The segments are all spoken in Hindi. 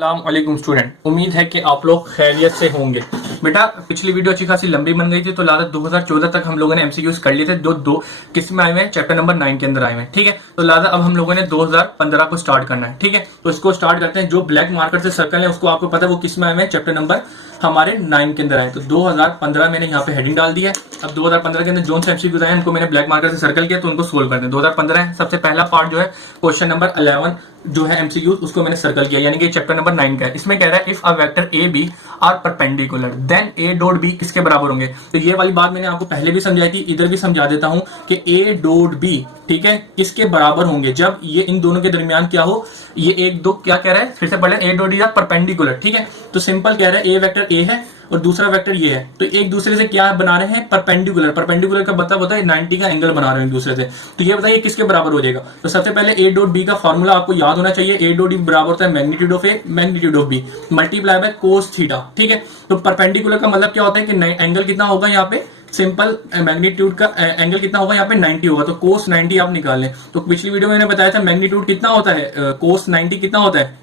अस्सलामुअलैकुम स्टूडेंट, उम्मीद है कि आप लोग खैरियत से होंगे। बेटा पिछली वीडियो अच्छी खासी लंबी बन गई थी, तो लादा 2014 तक हम लोगों ने एमसीक्यूज कर लिए थे। दो किस्म में आए हुए हैं, चैप्टर नंबर 9 के अंदर आए हुए हैं। ठीक है, तो लादा अब हम लोगों ने 2015 को स्टार्ट करना है। ठीक है, तो इसको स्टार्ट करते हैं। जो ब्लैक मार्कर से सर्कल है उसको आपको पता है वो किस में आए हुए हैं, चैप्टर नंबर हमारे 9 के अंदर आए। तो 2015 मैंने यहाँ पे हेडिंग डाल दी है। अब 2015 के अंदर जोन से एमसीक्यूज आए उनको मैंने ब्लैक मार्कर से सर्कल किया, तो उनको सोल्व करते हैं। 2015 है, सबसे पहला पार्ट जो है क्वेश्चन नंबर 11 जो है एमसीक्यू उसको मैंने सर्कल किया, यानी कि चैप्टर नंबर 9 का है। इसमें कह रहा है if a vector A B are perpendicular then A dot B किसके बराबर होंगे। तो ये वाली बात मैंने आपको पहले भी समझाई थी, इधर भी समझा देता हूं कि ए डॉट बी ठीक है किसके बराबर होंगे जब ये इन दोनों के दरमियान क्या हो। ये एक दो क्या कह रहा है, फिर से पढ़ A dot B are perpendicular. ठीक है, तो सिंपल कह रहा है ए वेक्टर ए है और दूसरा वेक्टर ये है, तो एक दूसरे से क्या बना रहे हैं, परपेंडिकुलर। परपेंडिकुलर का मतलब होता है 90 का एंगल बना रहे हैं एक दूसरे से। तो ये बताइए किसके बराबर हो जाएगा। तो सबसे पहले ए डॉट बी का फॉर्मूला आपको याद होना चाहिए। ए डॉट बी बराबर होता है magnitude of A magnitude of B multiply by cos theta. ठीक है, तो परपेंडिकुलर का मतलब क्या होता है कि एंगल कितना होगा यहाँ पे, सिंपल मैग्नीट्यूड का एंगल कितना होगा यहाँ पे 90 होगा, तो कोस 90 आप निकाल लें। तो पिछली वीडियो में मैंने बताया था मैग्नीट्यूड कितना होता है, कोस 90 कितना होता है,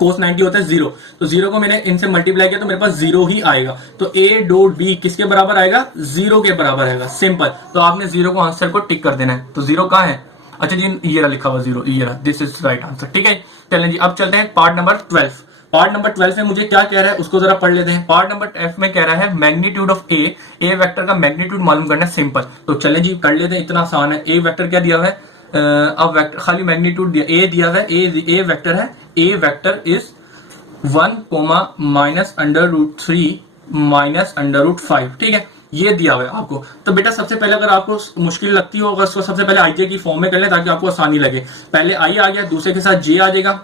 कोस 90 होता है 0। तो 0 को मैंने इनसे मल्टीप्लाई किया तो मेरे पास 0 ही आएगा। तो ए डॉट बी किसके बराबर आएगा, 0 के बराबर आएगा, सिंपल। तो आपने 0 को आंसर को टिक कर देना है। तो 0 कहाँ है, अच्छा जी ये रहा लिखा हुआ 0, ये रहा, दिस इज राइट आंसर। ठीक है, चलें जी अब चलते हैं पार्ट नंबर 12। पार्ट नंबर 12 में मुझे क्या कह रहा है उसको जरा पढ़ लेते हैं। पार्ट नंबर एफ में कह रहा है मैग्नीट्यूड ऑफ ए वेक्टर का मैग्नीट्यूड मालूम करना है, सिंपल। तो चलें जी कर लेते हैं, इतना आसान है। ए वेक्टर क्या दिया हुआ है, अब वेक्टर खाली मैग्नीट्यूड दिया, ए दिया हुआ है, ए वेक्टर है, A vector is 1 minus under root 3 minus under root 5। ठीक है, ये दिया हुआ है आपको। तो बेटा सबसे पहले अगर आपको मुश्किल लगती हो अगर सबसे पहले आईजे की फॉर्म में कर ले ताकि आपको आसानी लगे। पहले आई आ गया, दूसरे के साथ जे आ जाएगा,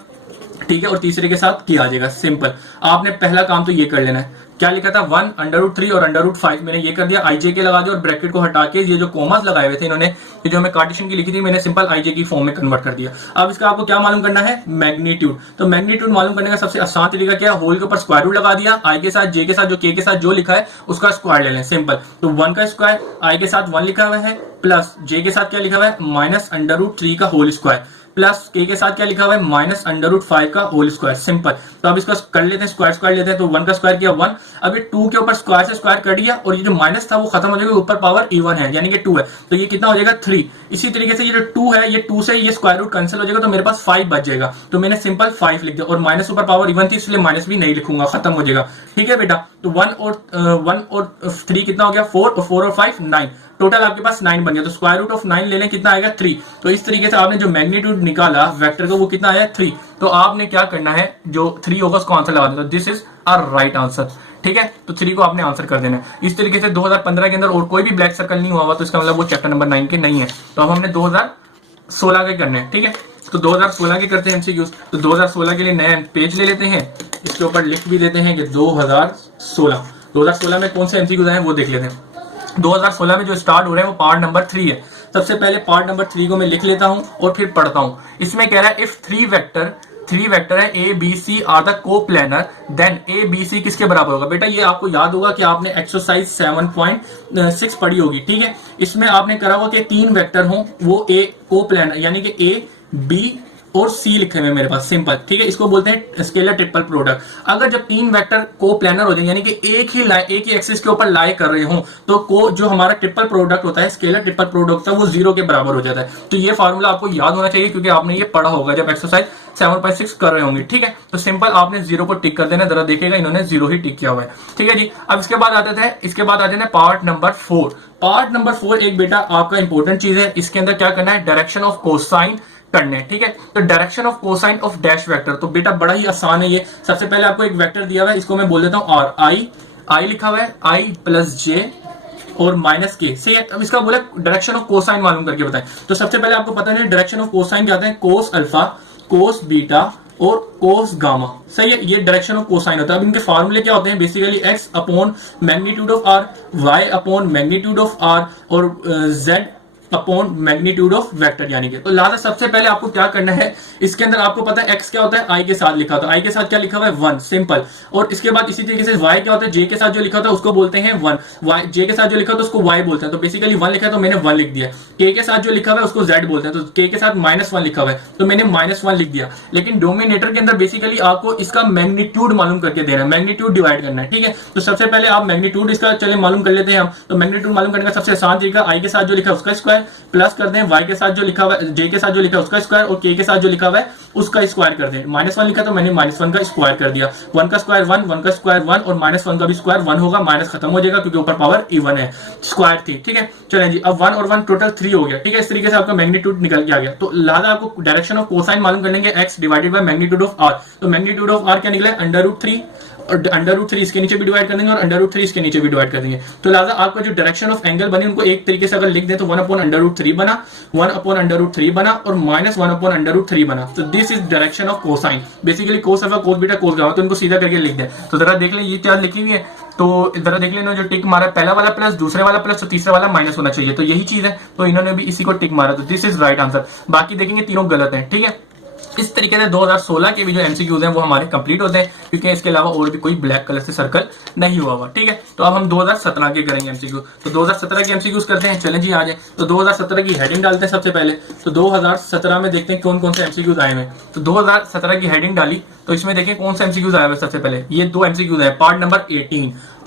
ठीक है, और तीसरे के साथ के आ जाएगा, सिंपल। आपने पहला काम तो ये कर लेना है। क्या लिखा था 1 अंडर रूट 3 और अंडर रूट 5, मैंने ये कर दिया, आईजे के लगा दिया और ब्रैकेट को हटा के ये जो कॉमास लगाए हुए थे इन्होंने, ये जो हमें कार्टेशियन की लिखी थी मैंने सिंपल आईजे की फॉर्म में कन्वर्ट कर दिया। अब इसका आपको क्या मालूम करना है, मैग्नीट्यूड। तो मैग्नीट्यूड मालूम करने का सबसे आसान तरीका क्या है, होल के ऊपर स्क्वायर रूट लगा दिया, आई के साथ जे के साथ जो के साथ जो लिखा है उसका स्क्वायर ले लें, सिंपल। तो 1 का स्क्वायर, आई के साथ 1 लिखा हुआ है, प्लस जे के साथ क्या लिखा हुआ है माइनस अंडर रूट 3 का होल स्क्वायर, प्लस के साथ क्या लिखा हुआ है माइनस अंडर रूट 5 का होल स्क्वायर, सिंपल। तो अब इसका कर लेते हैं, स्क्वायर लेते हैं। तो 1 का स्क्वायर किया 1, अब ये 2 के ऊपर स्क्वायर से स्क्वायर कर दिया और ये जो माइनस था वो खत्म हो जाएगा, ऊपर पावर इवन है यानी कि 2 है, तो ये कितना हो जाएगा 3। इसी तरीके से ये जो 2 है, ये 2 से ये स्क्वायर रूट कैंसिल हो जाएगा, तो मेरे पास 5 बच जाएगा। तो मैंने सिंपल 5 लिख दिया और माइनस ऊपर पावर इवन थी इसलिए माइनस भी नहीं लिखूंगा, खत्म हो जाएगा। ठीक है बेटा, तो 1 और 3 कितना हो गया 4 और 4 और 5 9, टोटल आपके पास 9 बन गया। तो स्क्वायर रूट ऑफ 9 ले लें, कितना आएगा 3। तो इस तरीके से आपने जो मैग्नीट्यूड निकाला वेक्टर का वो कितना आया 3। तो आपने क्या करना है, जो 3 होगा उसको आंसर लगा देना, this is a right answer. ठीक है, तो 3 को आपने आंसर कर देना है। इस तरीके से 2015 के अंदर और कोई भी ब्लैक सर्कल नहीं हुआ हुआ तो इसका मतलब वो चैप्टर नंबर 9 के नहीं है। तो अब हमने 2016 के करने हैं। ठीक है, तो 2016 के करते हैं एमसीक्यूज। तो 2016 के लिए नया पेज ले लेते हैं, इसके ऊपर लिख भी देते हैं कि 2016 में कौन से एमसीक्यूज आए हैं वो देख लेते हैं। 2016 में जो स्टार्ट हो रहे हैं वो पार्ट नंबर 3 है। सबसे पहले पार्ट नंबर 3 को मैं लिख लेता हूं और फिर पढ़ता हूं। इसमें कह रहा है इफ 3 वेक्टर है A B C are the coplanar then A B C किसके बराबर होगा। बेटा ये आपको याद होगा कि आपने एक्सरसाइज 7.6 पढ़ी होगी। ठीक है, इसमें आपने करा होगा कि 3 वेक्टर हो वो ए कोप्लेनर यानी कि ए बी और सी लिखे हुए मेरे पास, सिंपल। ठीक है, इसको बोलते हैं स्केलर ट्रिपल प्रोडक्ट। अगर जब 3 वेक्टर को प्लानर हो जाए यानी कि एक ही एक्सिस के ऊपर लाई कर रहे हो तो जो हमारा ट्रिपल प्रोडक्ट होता है, स्केलर ट्रिपल प्रोडक्ट होता है, वो 0 के बराबर हो जाता है। तो ये फार्मूला आपको याद होना चाहिए क्योंकि आपने ये पढ़ा होगा जब एक्सरसाइज 7.6 कर रहे होंगे। ठीक है, तो सिंपल आपने 0 को टिक कर देना, जरा देखेगा इन्होंने 0 ही टिक किया हुआ है। ठीक है जी, अब इसके बाद आ जाते हैं पार्ट नंबर 4। पार्ट नंबर 4 एक बेटा आपका इंपॉर्टेंट चीज है। इसके अंदर क्या करना है, डायरेक्शन ऑफ कोसाइन करने। ठीक है, तो direction of cosine of dash vector. तो बेटा बड़ा ही आसान है ये। सबसे पहले आपको एक वेक्टर दिया हुआ है, इसको मैं बोल देता हूं आर, आई लिखा हुआ है, आई प्लस जे और माइनस के, सही है। अब इसका बोला डायरेक्शन ऑफ कोसाइन मालूम करके बताएं। तो सबसे पहले आपको पता नहीं डायरेक्शन ऑफ कोसाइन क्या होता है, कोस अल्फा, कोस बीटा और कोस गामा, सही है। ये डायरेक्शन ऑफ कोसाइन होता है। अब इनके फार्मूले क्या होते हैं, basically X upon magnitude of R, Y upon magnitude of R और Z upon magnitude of vector यानी कि। तो लिहाजा सबसे पहले आपको क्या करना है, इसके अंदर आपको पता है x क्या होता है, i के साथ लिखा होता है, i के साथ क्या लिखा हुआ है 1, सिंपल। और इसके बाद इसी तरीके से y क्या होता है, j के साथ जो लिखा होता है उसको बोलते हैं 1, y j के साथ जो लिखा होता है उसको y बोलते हैं। तो बेसिकली 1 लिखा है तो मैंने 1 लिख दिया। k के साथ जो लिखा हुआ है उसको z बोलते हैं, तो k के साथ -1 लिखा हुआ है तो मैंने -1 लिख दिया। लेकिन डोमिनेटर के अंदर बेसिकली आपको इसका मैग्नीट्यूड मालूम करके देना है, मैग्नीट्यूड डिवाइड करना है, ठीक है। तो सबसे पहले आप मैग्नीट्यूड इसका चले मालूम कर लेते हैं हम। तो मैग्नीट्यूड मालूम करने का सबसे आसान तरीका, i के साथ जो लिखा है उसका स्क्वायर प्लस कर दें, y के साथ जो लिखा हुआ है, j के साथ जो लिखा है उसका स्क्वायर और k के साथ जो लिखा हुआ है उसका स्क्वायर कर दें। -1 लिखा तो मैंने -1 का स्क्वायर कर दिया। 1 का स्क्वायर 1, 1 का स्क्वायर 1 और -1 का भी स्क्वायर 1 होगा, माइनस खत्म हो जाएगा क्योंकि ऊपर पावर इवन है, स्क्वायर थी, ठीक है। चलें जी, अब 1 और 1 टोटल 3 हो गया, ठीक है। इस तरीके से आपका मैग्नीट्यूड निकल के आ गया। तो लिहाजा आपको डायरेक्शन ऑफ कोसाइन मालूम कर लेंगे, x divided by magnitude of r। तो मैग्नीट्यूड ऑफ r क्या निकला है, √3 और √3 इसके नीचे भी डिवाइड कर देंगे और √3 इसके नीचे भी डिवाइड कर देंगे। तो लिहाजा आपका जो डायरेक्शन ऑफ एंगल बने उनको एक तरीके से अगर लिख दें तो 1/√3 बना, 1/√3 बना और -1/√3 बना। तो this is direction of cosine. Basically cos alpha cos beta cos gamma, तो इनको सीधा करके लिख दें। तो जरा देख लें ये क्या लिखी हुई है, तो जरा देख लेना जो टिक मारा, पहला वाला प्लस, दूसरे वाला प्लस, तो तीसरा वाला माइनस होना चाहिए। तो यही चीज है, तो इन्होंने भी इसी को टिक मारा, तो दिस इज राइट आंसर। बाकी देखेंगे तीनों गलत है, ठीक है। इस तरीके से 2016 के भी जो एमसीक्यूज हैं वो हमारे कंप्लीट होते हैं, क्योंकि इसके अलावा और भी कोई ब्लैक कलर से सर्कल नहीं हुआ हुआ, ठीक है। तो अब हम 2017 के करेंगे एमसीक्यू। तो 2017 के एमसीक्यूज करते हैं, चलें जी आ जाए। तो 2017 की हेडिंग डालते हैं सबसे पहले। तो 2017 में देखते हैं कौन कौन से एमसीक्यूज आए हैं। तो 2017 की हेडिंग डाली तो इसमें देखें कौन से एमसीक्यूज आए हुए। सबसे पहले ये 2 एमसीक्यूज है, पार्ट नंबर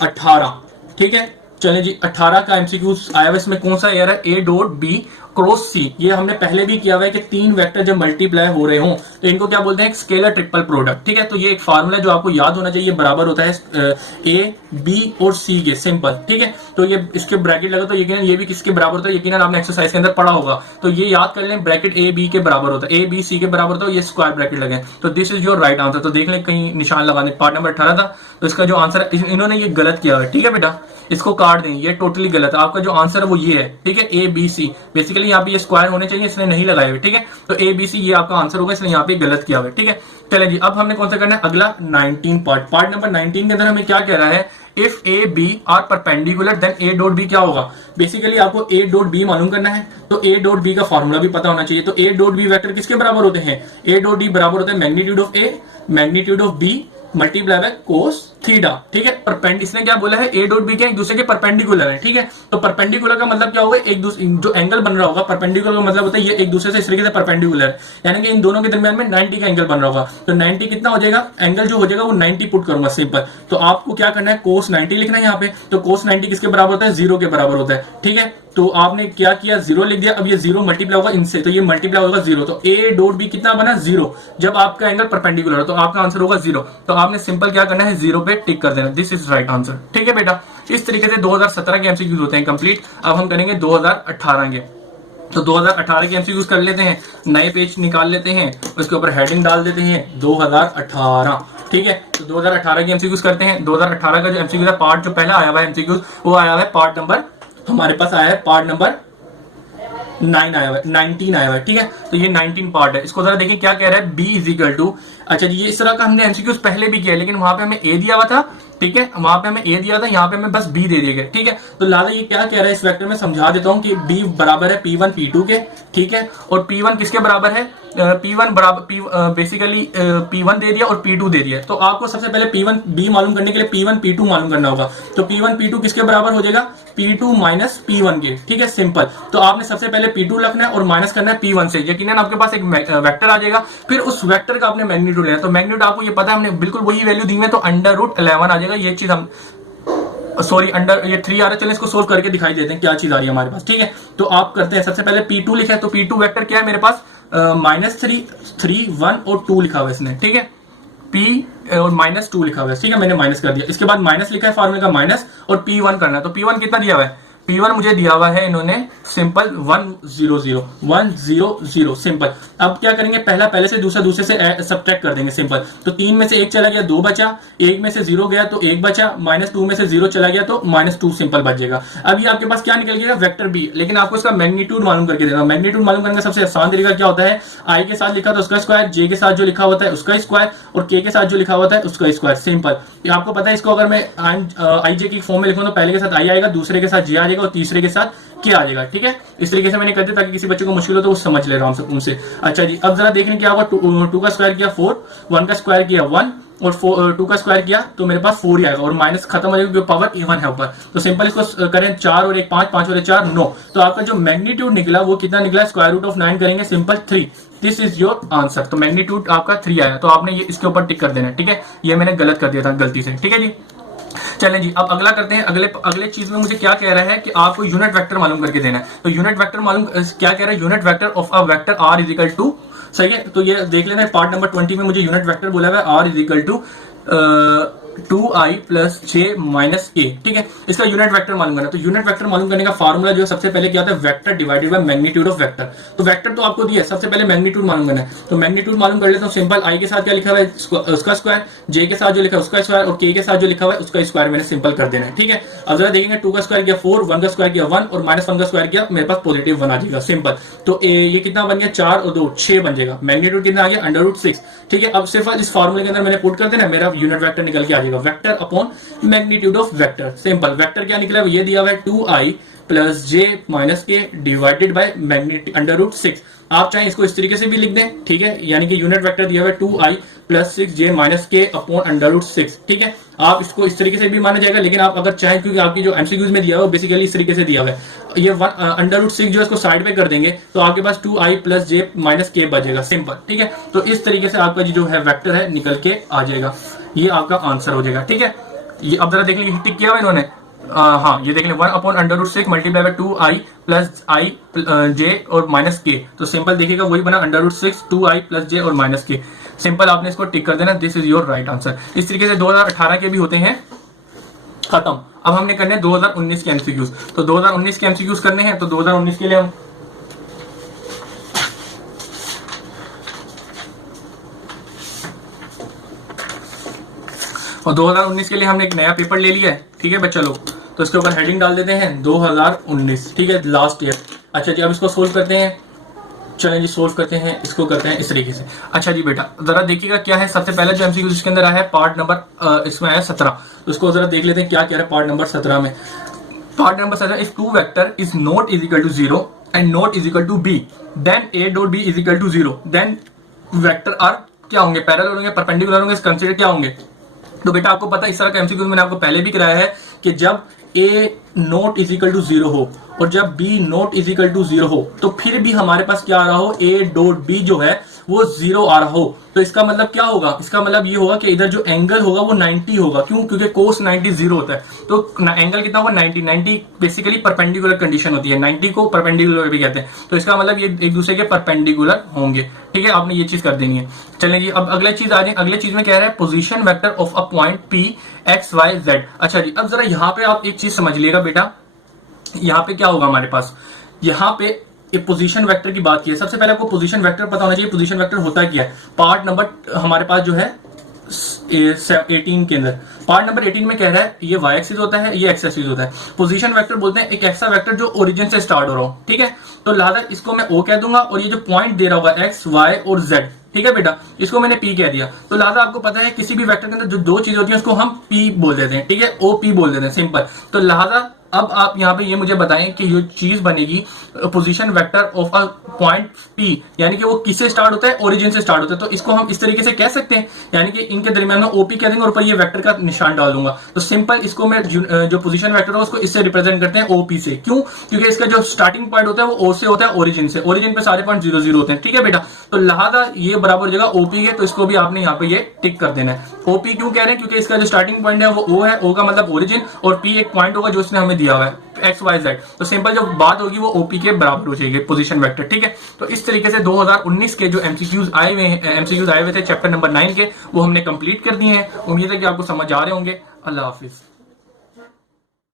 18, ठीक है। चलें जी, 18 का एमसीक्यूज आया हुआ, इसमें कौन सा एयर है, A.B क्रॉस सी। ये हमने पहले भी किया हुआ है कि 3 वेक्टर जब मल्टीप्लाई हो रहे हों तो इनको क्या बोलते हैं, स्केलर ट्रिपल प्रोडक्ट, ठीक है। तो ये एक फार्मूला जो आपको याद होना चाहिए, बराबर होता है A, B और C के, सिंपल, ठीक है। तो ये इसके ब्रैकेट लगा तो यकीनन ये भी किसके बराबर होता है, यकीनन आपने एक्सरसाइज के अंदर पढ़ा होगा। तो ये याद कर लें, ब्रैकेट A, B के बराबर होता है, A, B, C के बराबर होता है, ये स्क्वायर ब्रैकेट लगे। तो this is your right answer. तो देख लें कहीं निशान लगा दें, पार्ट नंबर 18 था तो इसका जो आंसर है इन्होंने ये गलत किया हुआ है, ठीक है बेटा, इसको काट दें, ये टोटली गलत है। आपका जो आंसर है वो ये है, ठीक है, A-B-C। बेसिकली यहाँ पे ये स्क्वायर होने चाहिए, इसने नहीं लगाए हुए, ठीक है। तो A-B-C ये आपका आंसर होगा, इसने यहाँ पे गलत किया हुआ है, ठीक है। चलें जी, अब हमने कौन सा करना है, अगला 19 पार्ट नंबर 19 के अंदर हमें क्या कह रहा है, if A, B are perpendicular then A.B क्या होगा। बेसिकली आपको A.B मालूम करना है, तो A.B का फॉर्मूला भी पता होना चाहिए। तो A.B वेक्टर किसके बराबर होते हैं, A.D बराबर होता है magnitude of A, magnitude of B multiply by cos theta, ठीक है। परपेंड इसने क्या बोला है, A.B के एक दूसरे के परपेंडिकुलर है, ठीक है। तो परपेंडिकुलर का मतलब क्या होगा, एक दूसरे जो एंगल बन रहा होगा, परपेंडिकुलर का मतलब होता है ये एक दूसरे से इस तरीके से परपेंडिकुलर है, यानी कि इन दोनों के दरमियान में 90 का एंगल बन रहा होगा। तो 90 कितना हो जाएगा, एंगल जो हो जाएगा वो 90 पुट करूंगा, सिंपल। तो आपको क्या करना है, कोस 90 लिखना है यहाँ पे। तो कोस 90 किसके बराबर होता है, 0 के बराबर होता है, ठीक है। तो आपने क्या किया, 0 लिख दिया। अब ये 0 मल्टीप्लाई होगा इनसे, तो ये मल्टीप्लाई होगा 0। तो A.B कितना बना, 0, जब आपका एंगल परपेंडिकुलर है तो आपका आंसर होगा 0। तो आपने सिंपल क्या करना है, 0 पे टिक कर देना, दिस इज राइट आंसर, ठीक है बेटा। इस तरीके से 2017 के एमसीक्यूज होते हैं कंप्लीट। अब हम करेंगे 2018 के। तो 2018 के एमसीक्यूज कर लेते हैं, नए पेज निकाल लेते हैं, उसके ऊपर हेडिंग डाल देते हैं 2018, ठीक है। तो 2018 के एमसीक्यूज करते हैं। 2018 का जो एमसीक्यूज है, पार्ट जो पहला आया हुआ है एमसीक्यूज, वो आया हुआ है पार्ट नंबर, हमारे पास आया है पार्ट नंबर 19 आया हुआ है, ठीक है। तो ये 19 पार्ट है। इसको जरा देखिए क्या कह रहा है, B इज इक्वल टू, अच्छा जी, ये इस तरह का हमने एमसीक्यूज पहले भी किया, लेकिन वहां पे हमें A दिया हुआ था, ठीक है, वहां पे हमें A दिया था, यहाँ पे हमें बस B दे दिया गया, ठीक है। तो लाला ये क्या कह रहा है, इस वेक्टर में समझा देता हूं कि B बराबर है P1 P2 के, ठीक है। और P1 किसके बराबर है, P1 बराबर बेसिकली P1 दे दिया और P2 दे दिया। तो आपको सबसे पहले P1 B मालूम करने के लिए P1 P2 मालूम करना होगा। तो P1 P2 किसके बराबर हो जाएगा, P2 माइनस P1 के, ठीक है, सिंपल। तो आपने सबसे पहले P2 रखना है और माइनस करना है P1 से, यकीनन आपके पास एक वेक्टर आ जाएगा। फिर उस वेक्टर का आपने मैग्नीट्यूड लेना है। तो मैग्नीट्यूड आपको ये पता है, हमने बिल्कुल वही वैल्यू दी है, तो √11 आ जाएगा। ये चीज हम सॉरी अंडर ये 3 आ रहा है, चलिए इसको सोल्व करके दिखाई देते हैं क्या चीज आ रही है हमारे पास, ठीक है। तो आप करते हैं, सबसे पहले P2 लिखा है, तो P2 वेक्टर क्या है मेरे पास, -3, 1 और 2 लिखा हुआ है इसने, ठीक है। P और -2 लिखा हुआ है, ठीक है, मैंने माइनस कर दिया। इसके बाद माइनस लिखा है, फार्मूले का माइनस, और P1 करना है। तो P1 कितना दिया हुआ है, P1 मुझे दिया हुआ है इन्होंने सिंपल 100 सिंपल। अब क्या करेंगे, पहला पहले से, दूसरा दूसरे से सब्ट्रैक्ट कर देंगे, सिंपल। तो 3 में से 1 चला गया, 2 बचा, 1 में से 0 गया तो 1 बचा, -2 में से 0 चला गया तो -2 सिंपल बच जाएगा। अभी आपके पास क्या निकल गया, वेक्टर B, लेकिन आपको इसका मैग्नीट्यूड मालूम करके देना। मैग्नीट्यूड मालूम करने का सबसे आसान तरीका क्या होता है, I के साथ लिखा था उसका स्क्वायर, J के साथ जो लिखा होता है उसका स्क्वायर, और K के साथ जो लिखा होता है उसका स्क्वायर, सिंपल। आपको पता है, इसको अगर मैं I J की फॉर्म में लिखूं तो पहले के साथ I आएगा, दूसरे के साथ J आ जाएगा, जाएगा और तीसरे के साथ क्या आ जाएगा। ठीक है, इस तरीके से मैंने कर दिया ताकि किसी बच्चे को मुश्किल हो तो वो समझ ले रहा हूँ उनसे। अच्छा जी, अब जरा देखने क्या होगा, 2 का स्क्वायर किया 4, 1 का स्क्वायर किया 1 और 2 का स्क्वायर किया तो मेरे पास 4 ही आएगा और माइनस खत्म हो जाएगा क्योंकि पावर इवन है ऊपर। तो सिंपल इसको करें 4 और 1 5, 5 और 1 4 9। तो आपका जो मैग्नीट्यूड निकला वो कितना निकला, स्क्वायर रूट ऑफ 9 करेंगे simple 3। This is your answer. तो मैग्नीट्यूड आपका 3 आया, तो आपने ये इसके ऊपर टिक कर देना है। ठीक है, ये मैंने गलत कर दिया था गलती से। ठीक है जी, चलें जी, अब अगला करते हैं। अगले चीज में मुझे क्या कह रहा है कि आपको यूनिट वेक्टर मालूम करके देना है। तो यूनिट वेक्टर मालूम क्या कह रहा है, unit vector of a vector R is equal to, सही है। तो ये देख लेना है, पार्ट नंबर 20 में मुझे यूनिट वेक्टर बोला हुआ है R is equal to 2i plus j minus a। ठीक है, इसका यूनिट वेक्टर मालूम करना। तो यूनिट वेक्टर मालूम करने का फार्मूला जो सबसे पहले क्या होता है, vector divided by magnitude of vector. तो वेक्टर तो आपको दिया है, सबसे पहले मैग्नीट्यूड मालूम करना है। तो मैग्नीट्यूड मालूम कर लेता हूं सिंपल, i के साथ क्या लिखा हुआ है उसका स्क्वायर, j के साथ जो लिखा है उसका स्क्वायर और k के साथ जो लिखा हुआ है उसका स्क्वायर मैंने सिंपल कर देना है। ठीक है, अब जरा देखेंगे 2 का स्क्वायर किया 4, 1 का स्क्वायर किया 1 और माइनस 1 का स्क्वायर किया, मेरे पास पॉजिटिव 1 आ जाएगा सिंपल। तो ये कितना बन गया, 4 और 2 6 बन जाएगा। मैग्नीट्यूड कितना आ गया, √6। ठीक है, अब सिर्फ इस फार्मूले के अंदर मैंने पुट कर देना, मेरा यूनिट वेक्टर निकल के आ जाएगा, vector upon magnitude of vector. Simple, vector क्या निकला है, ये दिया हुआ है 2i प्लस j माइनस के डिवाइडेड बाय मैग्नीट्यूड √6। आप चाहें इसको इस तरीके से भी लिख दें। ठीक है, यानी कि यूनिट वेक्टर दिया हुआ है 2i प्लस 6j माइनस के अपॉन √6। ठीक है, आप इसको इस तरीके से भी माना जाएगा, लेकिन आप अगर चाहें, क्योंकि आपकी जो एमसीक्यूज में दिया हुआ है बेसिकली इस तरीके से दिया हुआ है, ये √6 जो है इसको साइड पे कर देंगे तो आपके पास 2i प्लस j माइनस के बचेगा सिंपल। ठीक है, तो इस तरीके से आपका जो है वेक्टर है निकल के आ जाएगा, ये आपका आंसर हो जाएगा। ठीक है, ये अब जरा देख लीजिए टिक किया हुआ इन्होंने, हाँ ये देख लें 1 upon √6 multiply by 2i plus i j और माइनस के। तो सिंपल देखिएगा वही बना √6 2i प्लस j और माइनस के। सिंपल आपने इसको टिक कर देना, this is your right answer. इस तरीके से 2018 के भी होते हैं खत्म। अब हमने करने 2019 के एमसीक्यूज। तो 2019 के एमसीक्यूज करने हैं, तो 2019 के लिए हम और 2019 के लिए हमने एक नया पेपर ले लिया है। ठीक है बच्चा लोग, तो इसके ऊपर हेडिंग डाल देते हैं 2019। ठीक है, लास्ट ईयर। अच्छा जी, अब इसको सोल्व करते हैं। चलें जी, सोल्व करते हैं, इसको करते हैं इस तरीके से। अच्छा जी बेटा, जरा देखिएगा क्या है। सबसे पहले जो एमसीक्यू इसके अंदर आया है पार्ट नंबर इसमें आया 17, तो इसको जरा देख लेते हैं क्या कह रहा है पार्ट नंबर 17 में। Part number 17, if 2 vector is not is equal to 0 and not is equal to b, then a dot b is equal to 0, then vector are क्या होंगे, पैरेलल होंगे, परपेंडिकुलर होंगे, कंसीडर क्या होंगे। तो बेटा आपको पता है इस तरह का एमसीक्यू मैंने आपको पहले भी कराया है कि जब a not is equal to 0 हो और जब b not is equal to 0 हो तो फिर भी हमारे पास क्या आ रहा हो, a डॉट b जो है वो 0 आ रहा हो, तो इसका मतलब क्या होगा, इसका मतलब ये होगा कि इधर जो एंगल होगा वो 90 होगा। क्यों, क्योंकि कोस 90 0 होता है, तो एंगल कितना होगा 90। 90 बेसिकली परपेंडिकुलर कंडीशन होती है, 90 को परपेंडिकुलर भी कहते हैं, तो इसका मतलब ये एक दूसरे के परपेंडिकुलर होंगे। ठीक है, आपने ये चीज कर देनी है। चलिए जी, अब अगले चीज आ जाए। अगले चीज में कह रहा है position vector of a point p x y z। अच्छा जी, अब जरा यहाँ पे आप एक चीज समझ लीजिएगा बेटा, यहाँ पे क्या होगा हमारे पास, यहाँ पे पोजीशन वेक्टर की बात की है। सबसे पहले आपको पोजीशन वेक्टर पता होना चाहिए, पोजीशन वेक्टर होता क्या है। पार्ट नंबर हमारे पास जो है 18 के अंदर, पार्ट नंबर 18 में कह रहा है ये y एक्सिस होता है, ये x एक्सिस होता है। पोजीशन वेक्टर बोलते हैं एक ऐसा वेक्टर जो ओरिजिन से स्टार्ट हो रहा हो। ठीक है, तो लिहाजा इसको मैं o कह दूंगा और ये जो पॉइंट दे रहा होगा x y और z, ठीक है बेटा, इसको मैंने p कह दिया। तो लिहाजा आपको पता है किसी भी वेक्टर के अंदर जो दो चीज होती है उसको हम p बोल देते हैं। ठीक है, OP बोल देते हैं सिंपल। तो लिहाजा अब आप यहाँ पे ये मुझे बताएं कि ये चीज बनेगी position vector of a point P, यानी कि वो किससे स्टार्ट होता है, ओरिजिन से स्टार्ट होता है। तो इसको हम इस तरीके से कह सकते हैं, यानी कि इनके दरमियान में OP कह देंगे और ऊपर ये वेक्टर का निशान डाल दूंगा। तो सिंपल इसको मैं जो पोजीशन वेक्टर है उसको इससे रिप्रेजेंट करते हैं OP से। क्यों, क्योंकि इसका जो स्टार्टिंग पॉइंट होता है वो O से होता है, ओरिजिन से। ओरिजिन पे सारे पॉइंट 0 0 होते हैं। ठीक है बेटा, तो लिहाजा ये बराबर जगह OP है, तो इसको भी आपने यहाँ पे ये टिक कर देना है। OP क्यों कह रहे हैं, क्योंकि इसका जो स्टार्टिंग पॉइंट है वो O है, O का मतलब ओरिजिन, और P एक पॉइंट होगा जो उसने हमें दिया हुआ है एक्स वाई जेड। तो सिंपल जो बात होगी वो ओपी के बराबर हो जाएगी पोजीशन वेक्टर। ठीक है, तो इस तरीके से 2019 के जो एमसीक्यूज आए हुए थे चैप्टर नंबर 9 के, वो हमने कंप्लीट कर दिए हैं। उम्मीद है कि आपको समझ आ रहे होंगे। अल्लाह हाफिज।